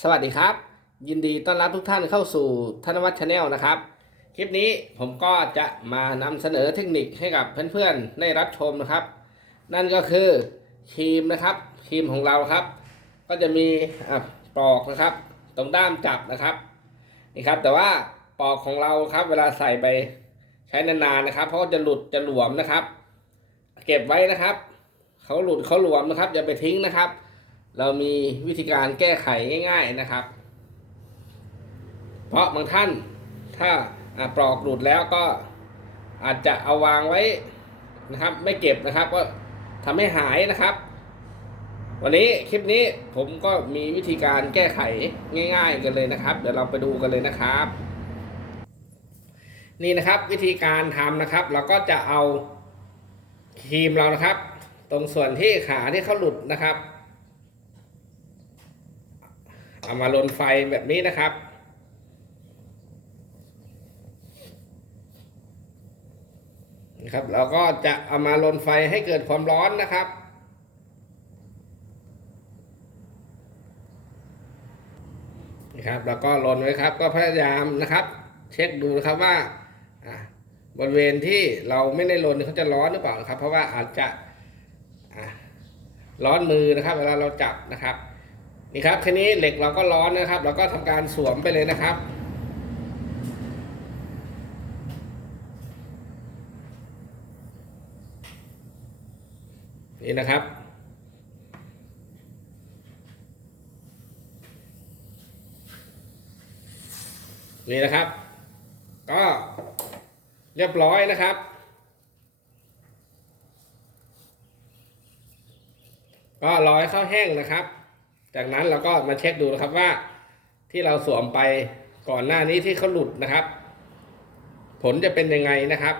สวัสดีครับ ยินดีต้อนรับทุกท่านเข้าสู่ธนวัฒน์ชาแนลนะครับ คลิปนี้ผมก็จะมานำเสนอเทคนิคให้กับเพื่อนๆได้รับชมนะครับ นั่นก็คือครีมนะครับครีมของเราครับ ก็จะมีอะปลอกนะครับ ตรงด้ามจับนะครับนี่ครับ แต่ว่าปลอกของเราครับ เวลาใส่ไปใช้นานๆนะครับ เพราะจะหลุดจะหลวมนะครับ เก็บไว้นะครับเขาหลุดเขาหลวมนะครับอย่าไปทิ้งนะครับ เรามีวิธีการแก้ไขง่าย ๆนะครับ เพราะบางท่านถ้าปลอกหลุดแล้วก็อาจจะเอาวางไว้นะครับ ไม่เก็บนะครับ ก็ทำให้หายนะครับ วันนี้คลิปนี้ผมก็มีวิธีการแก้ไขง่าย ๆ กันเลยนะครับ เดี๋ยวเราไปดูกันเลยนะครับ นี่นะครับวิธีการทำนะครับ เราก็จะเอาครีมเรานะครับ ตรงส่วนที่ขาที่เขาหลุดนะครับ เอามาลนไฟแบบนี้นะครับ นะครับ เราก็จะเอามาลนไฟให้เกิดความร้อนนะครับ นะครับ แล้วก็ลนไว้ครับ ก็พยายามนะครับ เช็คดูนะครับว่าบริเวณที่เราไม่ได้ลนเขาจะร้อนหรือเปล่านะครับ เพราะว่าอาจจะร้อนมือนะครับ เวลาเราจับนะครับ นี่ครับทีนี้เหล็กเราก็ร้อนนะครับ เราก็ทำการสวมไปเลยนะครับ นี่นะครับนี่นะครับ ก็เรียบร้อยนะครับ ก็รอให้ข้าวแห้งนะครับ จากนั้นเราก็มาเช็คดูนะครับว่าที่เราสวมไปก่อนหน้านี้ที่เขาหลุดนะครับ ผลจะเป็นยังไงนะครับ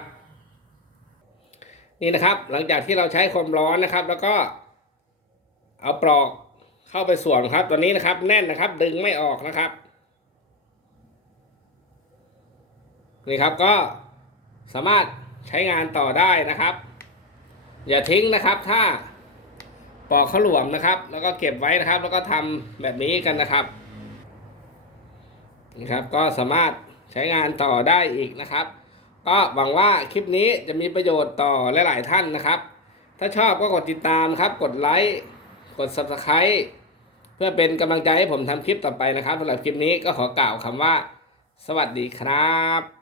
นี่นะครับ หลังจากที่เราใช้ความร้อนนะครับ แล้วก็ เอาปลอกเข้าไปสวมครับ ตอนนี้นะครับ แน่นนะครับ ดึงไม่ออกนะครับนี่ครับก็สามารถใช้งานต่อได้นะครับ อย่าทิ้งนะครับถ้า ปอกข้าวหลวมนะครับ แล้วก็เก็บไว้นะครับ แล้วก็ทำแบบนี้กันนะครับนี่ครับก็สามารถใช้งานต่อได้อีกนะครับ ก็หวังว่าคลิปนี้จะมีประโยชน์ต่อหลาย ๆ ท่านนะครับ ถ้าชอบก็กดติดตามครับ กดไลค์กด subscribe เพื่อเป็นกำลังใจให้ผมทำคลิปต่อไปนะครับสำหรับคลิปนี้ก็ขอกล่าวคำว่า สวัสดีครับ